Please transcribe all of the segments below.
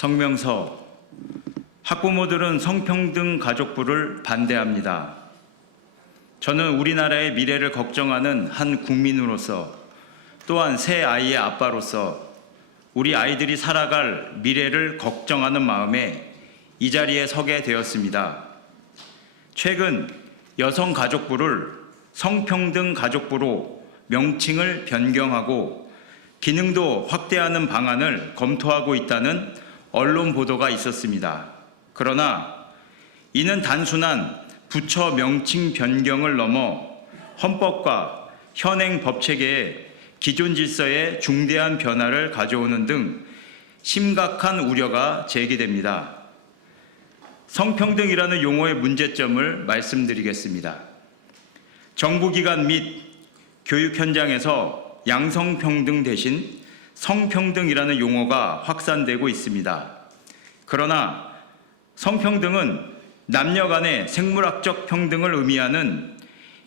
성명서. 학부모들은 성평등 가족부를 반대합니다. 저는 우리나라의 미래를 걱정하는 한 국민으로서, 또한 새 아이의 아빠로서 우리 아이들이 살아갈 미래를 걱정하는 마음에 이 자리에 서게 되었습니다. 최근 여성가족부를 성평등 가족부로 명칭을 변경하고 기능도 확대하는 방안을 검토하고 있다는 언론 보도가 있었습니다. 그러나 이는 단순한 부처 명칭 변경을 넘어 헌법과 현행 법체계의 기존 질서에 중대한 변화를 가져오는 등 심각한 우려가 제기됩니다. 성평등이라는 용어의 문제점을 말씀드리겠습니다. 정부기관 및 교육 현장에서 양성평등 대신 성평등이라는 용어가 확산되고 있습니다. 그러나 성평등은 남녀 간의 생물학적 평등을 의미하는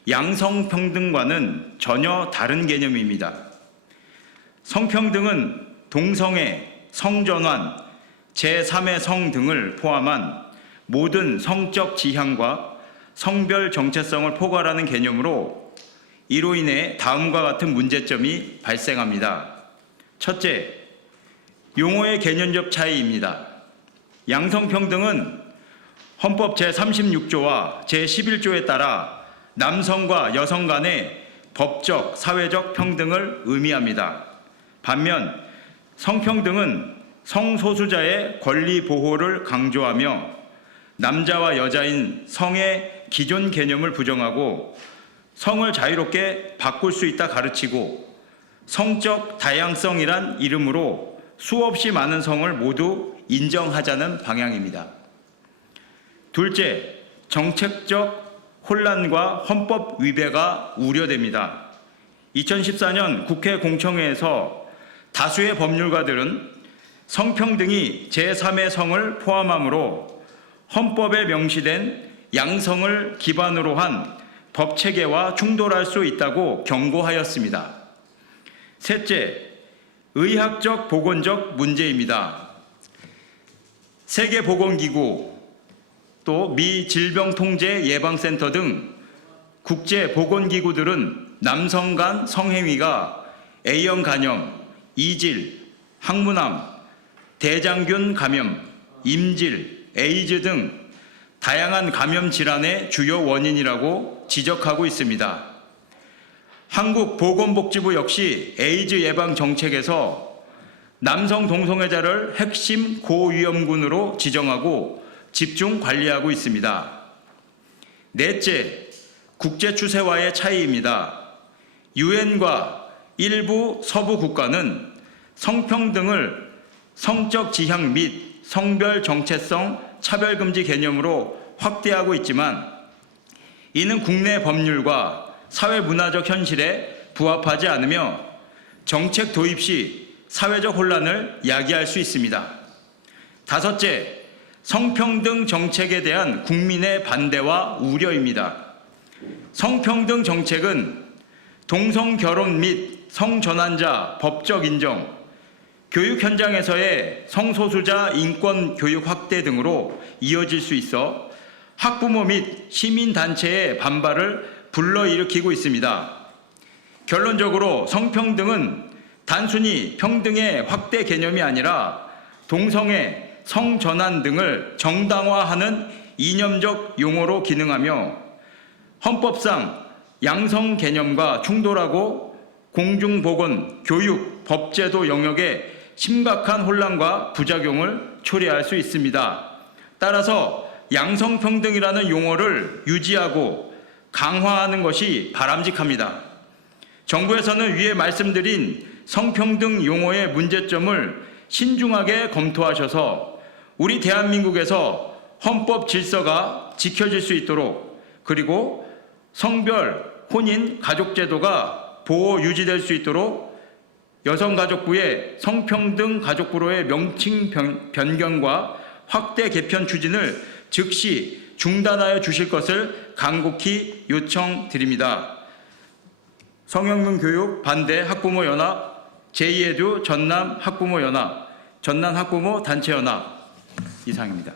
양성평등과는 전혀 다른 개념입니다. 성평등은 동성애, 성전환, 제3의 성 등을 포함한 모든 성적 지향과 성별 정체성을 포괄하는 개념으로 이로 인해 다음과 같은 문제점이 발생합니다. 첫째, 용어의 개념적 차이입니다. 양성평등은 헌법 제36조와 제11조에 따라 남성과 여성 간의 법적, 사회적 평등을 의미합니다. 반면 성평등은 성소수자의 권리 보호를 강조하며 남자와 여자인 성의 기존 개념을 부정하고 성을 자유롭게 바꿀 수 있다 가르치고 성적 다양성이란 이름으로 수없이 많은 성을 모두 인정하자는 방향입니다. 둘째, 정책적 혼란과 헌법 위배가 우려됩니다. 2014년 국회 공청회에서 다수의 법률가들은 성평등이 제3의 성을 포함하므로 헌법에 명시된 양성을 기반으로 한 법체계와 충돌할 수 있다고 경고하였습니다. 셋째, 의학적 보건적 문제입니다. 세계보건기구, 또 미 질병통제예방센터 등 국제보건기구들은 남성 간 성행위가 A형 간염, 이질, 항문암, 대장균 감염, 임질, 에이즈 등 다양한 감염 질환의 주요 원인이라고 지적하고 있습니다. 한국보건복지부 역시 에이즈 예방 정책에서 남성 동성애자를 핵심 고위험군으로 지정하고 집중 관리하고 있습니다. 넷째, 국제 추세와의 차이입니다. 유엔과 일부 서부 국가는 성평등을 성적 지향 및 성별 정체성 차별금지 개념으로 확대하고 있지만 이는 국내 법률과 사회문화적 현실에 부합하지 않으며 정책 도입 시 사회적 혼란을 야기할 수 있습니다. 다섯째, 성평등 정책에 대한 국민의 반대와 우려입니다. 성평등 정책은 동성결혼 및 성전환자 법적 인정, 교육 현장에서의 성소수자 인권 교육 확대 등으로 이어질 수 있어 학부모 및 시민단체의 반발을 불러일으키고 있습니다. 결론적으로 성평등은 단순히 평등의 확대 개념이 아니라 동성애, 성전환 등을 정당화하는 이념적 용어로 기능하며 헌법상 양성 개념과 충돌하고 공중보건, 교육, 법제도 영역에 심각한 혼란과 부작용을 초래할 수 있습니다. 따라서 양성평등이라는 용어를 유지하고 강화하는 것이 바람직합니다. 정부에서는 위에 말씀드린 성평등 용어의 문제점을 신중하게 검토하셔서 우리 대한민국에서 헌법 질서가 지켜질 수 있도록, 그리고 성별, 혼인, 가족제도가 보호 유지될 수 있도록 여성가족부의 성평등 가족부로의 명칭 변경과 확대 개편 추진을 즉시 중단하여 주실 것을 간곡히 요청드립니다. 성평등 교육 반대 학부모 연합, 제2에듀 전남 학부모 연합, 전남 학부모 단체연합 이상입니다.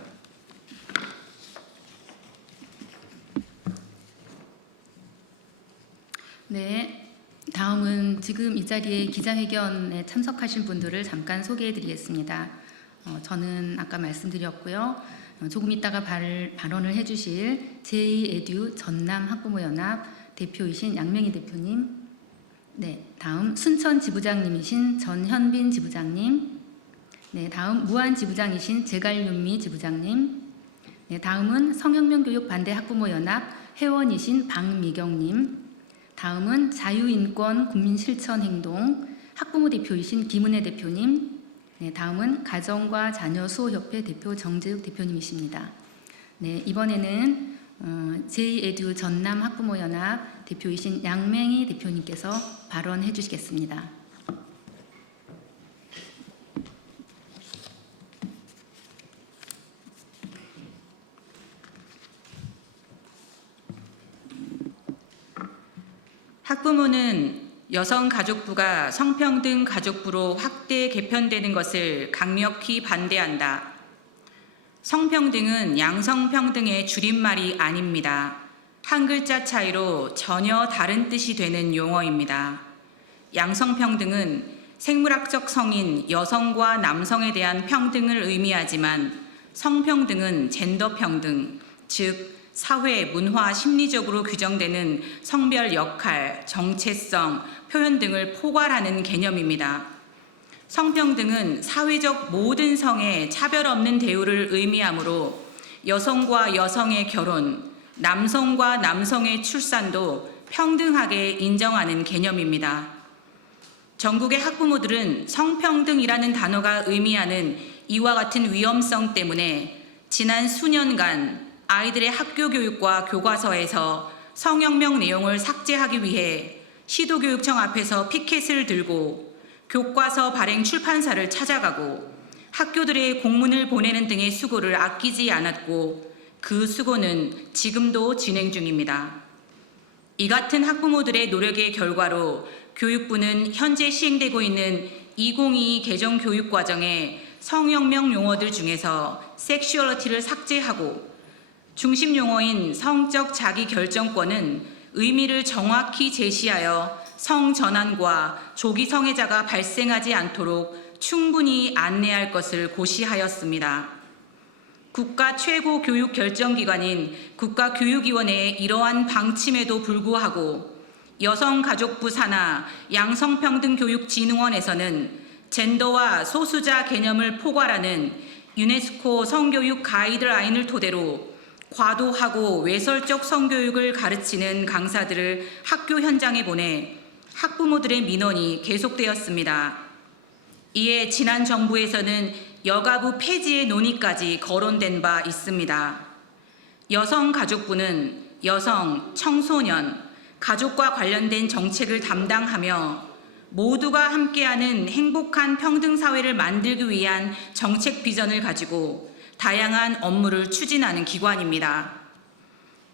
네, 다음은 지금 이 자리에 기자회견에 참석하신 분들을 잠깐 소개해드리겠습니다. 저는 아까 말씀드렸고요. 조금 있다가 발언을 해주실 제2에듀 전남 학부모연합 대표이신 양명희 대표님, 네, 다음 순천 지부장님이신 전현빈 지부장님, 네, 다음 무안 지부장이신 제갈윤미 지부장님, 네, 다음은 성혁명 교육 반대 학부모연합 회원이신 박미경님, 다음은 자유인권 국민실천행동 학부모 대표이신 김은혜 대표님, 네, 다음은 가정과 자녀 수호협회 대표 정재욱 대표님이십니다. 네, 이번에는 제2에듀 전남 학부모연합 대표이신 양맹희 대표님께서 발언해 주시겠습니다. 학부모는 여성가족부가 성평등 가족부로 확대 개편되는 것을 강력히 반대한다. 성평등은 양성평등의 줄임말이 아닙니다. 한 글자 차이로 전혀 다른 뜻이 되는 용어입니다. 양성평등은 생물학적 성인 여성과 남성에 대한 평등을 의미하지만 성평등은 젠더평등, 즉 사회, 문화, 심리적으로 규정되는 성별 역할, 정체성, 표현 등을 포괄하는 개념입니다. 성평등은 사회적 모든 성에 차별 없는 대우를 의미하므로 여성과 여성의 결혼, 남성과 남성의 출산도 평등하게 인정하는 개념입니다. 전국의 학부모들은 성평등이라는 단어가 의미하는 이와 같은 위험성 때문에 지난 수년간 아이들의 학교 교육과 교과서에서 성혁명 내용을 삭제하기 위해 시도교육청 앞에서 피켓을 들고 교과서 발행 출판사를 찾아가고 학교들의 공문을 보내는 등의 수고를 아끼지 않았고 그 수고는 지금도 진행 중입니다. 이 같은 학부모들의 노력의 결과로 교육부는 현재 시행되고 있는 2022 개정 교육과정에 성혁명 용어들 중에서 섹슈얼리티를 삭제하고 중심 용어인 성적 자기결정권은 의미를 정확히 제시하여 성전환과 조기 성애자가 발생하지 않도록 충분히 안내할 것을 고시하였습니다. 국가 최고 교육 결정기관인 국가교육위원회의 이러한 방침에도 불구하고 여성가족부 산하 양성평등교육진흥원에서는 젠더와 소수자 개념을 포괄하는 유네스코 성교육 가이드라인을 토대로 과도하고 외설적 성교육을 가르치는 강사들을 학교 현장에 보내 학부모들의 민원이 계속되었습니다. 이에 지난 정부에서는 여가부 폐지의 논의까지 거론된 바 있습니다. 여성가족부는 여성, 청소년, 가족과 관련된 정책을 담당하며 모두가 함께하는 행복한 평등사회를 만들기 위한 정책 비전을 가지고 다양한 업무를 추진하는 기관입니다.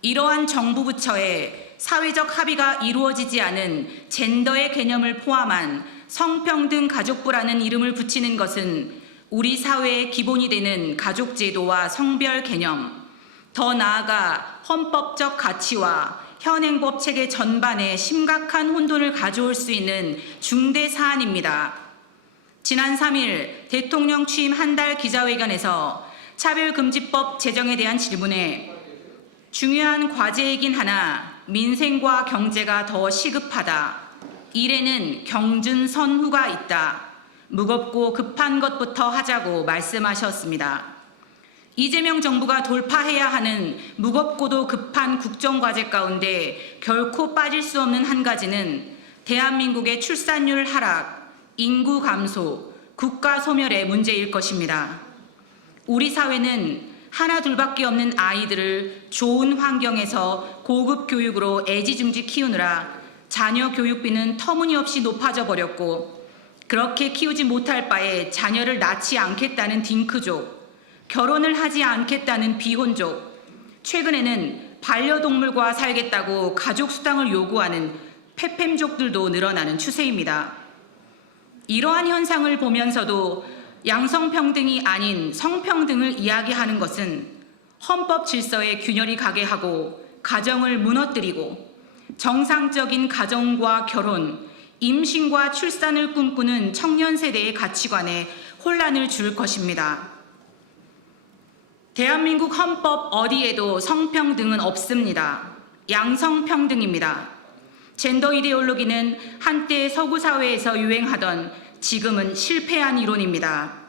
이러한 정부 부처에 사회적 합의가 이루어지지 않은 젠더의 개념을 포함한 성평등 가족부라는 이름을 붙이는 것은 우리 사회의 기본이 되는 가족제도와 성별 개념, 더 나아가 헌법적 가치와 현행법 체계 전반에 심각한 혼돈을 가져올 수 있는 중대 사안입니다. 지난 3일 대통령 취임 한 달 기자회견에서 차별금지법 제정에 대한 질문에 중요한 과제이긴 하나 민생과 경제가 더 시급하다. 일에는 경준선후가 있다. 무겁고 급한 것부터 하자고 말씀하셨습니다. 이재명 정부가 돌파해야 하는 무겁고도 급한 국정과제 가운데 결코 빠질 수 없는 한 가지는 대한민국의 출산율 하락, 인구 감소, 국가 소멸의 문제일 것입니다. 우리 사회는 하나 둘밖에 없는 아이들을 좋은 환경에서 고급 교육으로 애지중지 키우느라 자녀 교육비는 터무니없이 높아져 버렸고 그렇게 키우지 못할 바에 자녀를 낳지 않겠다는 딩크족, 결혼을 하지 않겠다는 비혼족, 최근에는 반려동물과 살겠다고 가족수당을 요구하는 페팸족들도 늘어나는 추세입니다. 이러한 현상을 보면서도 양성평등이 아닌 성평등을 이야기하는 것은 헌법 질서에 균열이 가게 하고 가정을 무너뜨리고 정상적인 가정과 결혼, 임신과 출산을 꿈꾸는 청년 세대의 가치관에 혼란을 줄 것입니다. 대한민국 헌법 어디에도 성평등은 없습니다. 양성평등입니다. 젠더 이데올로기는 한때 서구 사회에서 유행하던 지금은 실패한 이론입니다.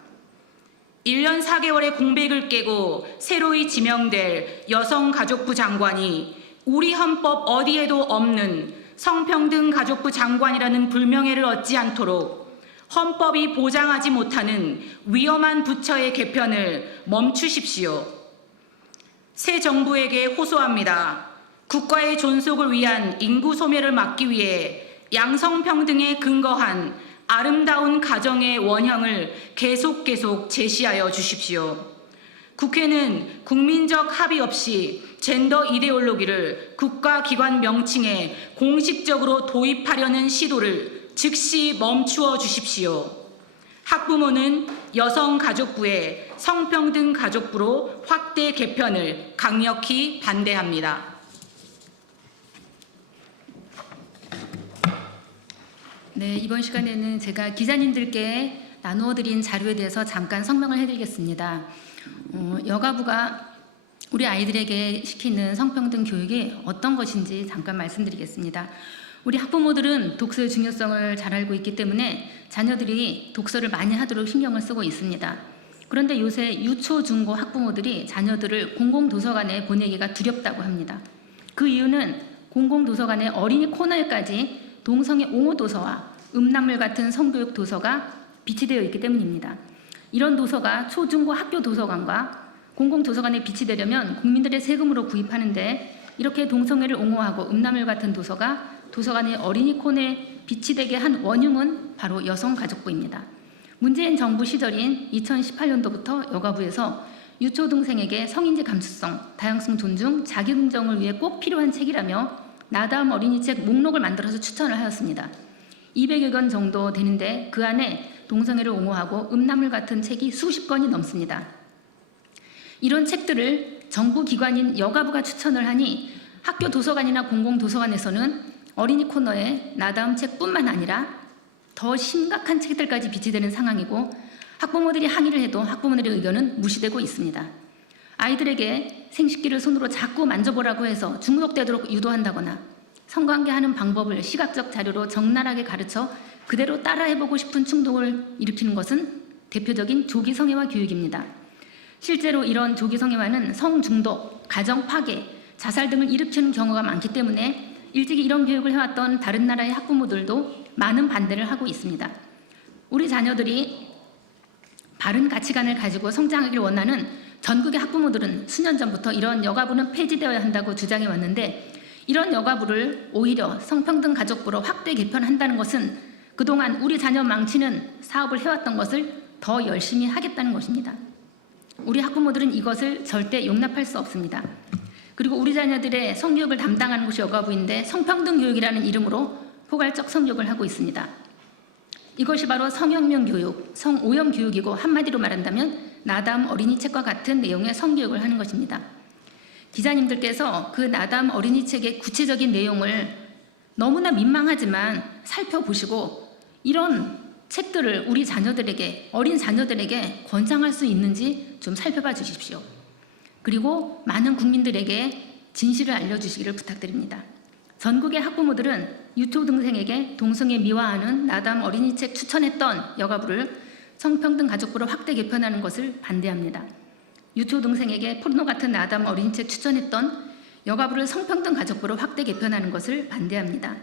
1년 4개월의 공백을 깨고 새로이 지명될 여성가족부 장관이 우리 헌법 어디에도 없는 성평등 가족부 장관이라는 불명예를 얻지 않도록 헌법이 보장하지 못하는 위험한 부처의 개편을 멈추십시오. 새 정부에게 호소합니다. 국가의 존속을 위한 인구 소멸을 막기 위해 양성평등에 근거한 아름다운 가정의 원형을 계속 제시하여 주십시오. 국회는 국민적 합의 없이 젠더 이데올로기를 국가기관 명칭에 공식적으로 도입하려는 시도를 즉시 멈추어 주십시오. 학부모는 여성가족부의 성평등 가족부로 확대 개편을 강력히 반대합니다. 네, 이번 시간에는 제가 기자님들께 나누어드린 자료에 대해서 잠깐 설명을 해드리겠습니다. 여가부가 우리 아이들에게 시키는 성평등 교육이 어떤 것인지 잠깐 말씀드리겠습니다. 우리 학부모들은 독서의 중요성을 잘 알고 있기 때문에 자녀들이 독서를 많이 하도록 신경을 쓰고 있습니다. 그런데 요새 유초, 중고 학부모들이 자녀들을 공공도서관에 보내기가 두렵다고 합니다. 그 이유는 공공도서관의 어린이 코너에까지 동성애 옹호 도서와 음란물 같은 성교육 도서가 비치되어 있기 때문입니다. 이런 도서가 초, 중고 학교 도서관과 공공도서관에 비치되려면 국민들의 세금으로 구입하는데 이렇게 동성애를 옹호하고 음란물 같은 도서가 도서관의 어린이 코너에 비치되게 한 원흉은 바로 여성가족부입니다. 문재인 정부 시절인 2018년도부터 여가부에서 유초등생에게 성인지 감수성, 다양성 존중, 자기긍정을 위해 꼭 필요한 책이라며 나다움 어린이 책 목록을 만들어서 추천을 하였습니다. 200여 권 정도 되는데 그 안에 동성애를 옹호하고 음란물 같은 책이 수십 권이 넘습니다. 이런 책들을 정부 기관인 여가부가 추천을 하니 학교 도서관이나 공공도서관에서는 어린이 코너에 나다움 책뿐만 아니라 더 심각한 책들까지 비치되는 상황이고 학부모들이 항의를 해도 학부모들의 의견은 무시되고 있습니다. 아이들에게 생식기를 손으로 자꾸 만져보라고 해서 중독되도록 유도한다거나 성관계하는 방법을 시각적 자료로 적나라하게 가르쳐 그대로 따라해보고 싶은 충동을 일으키는 것은 대표적인 조기 성애화 교육입니다. 실제로 이런 조기 성애화는 성중독, 가정 파괴, 자살 등을 일으키는 경우가 많기 때문에 일찍이 이런 교육을 해왔던 다른 나라의 학부모들도 많은 반대를 하고 있습니다. 우리 자녀들이 바른 가치관을 가지고 성장하기를 원하는 전국의 학부모들은 수년 전부터 이런 여가부는 폐지되어야 한다고 주장해 왔는데 이런 여가부를 오히려 성평등 가족부로 확대 개편한다는 것은 그동안 우리 자녀 망치는 사업을 해왔던 것을 더 열심히 하겠다는 것입니다. 우리 학부모들은 이것을 절대 용납할 수 없습니다. 그리고 우리 자녀들의 성교육을 담당하는 곳이 여가부인데 성평등 교육이라는 이름으로 포괄적 성교육을 하고 있습니다. 이것이 바로 성혁명 교육, 성오염 교육이고 한마디로 말한다면 나다움 어린이 책과 같은 내용의 성교육을 하는 것입니다. 기자님들께서 그 나다움 어린이 책의 구체적인 내용을 너무나 민망하지만 살펴보시고 이런 책들을 우리 자녀들에게, 어린 자녀들에게 권장할 수 있는지 좀 살펴봐 주십시오. 그리고 많은 국민들에게 진실을 알려주시기를 부탁드립니다. 전국의 학부모들은 유초등생에게 동성애 미화하는 나다움 어린이 책 추천했던 여가부를 성평등 가족부로 확대 개편하는 것을 반대합니다. 유초등생에게 포르노 같은 나다움 어린이 책 추천했던 여가부를 성평등 가족부로 확대 개편하는 것을 반대합니다.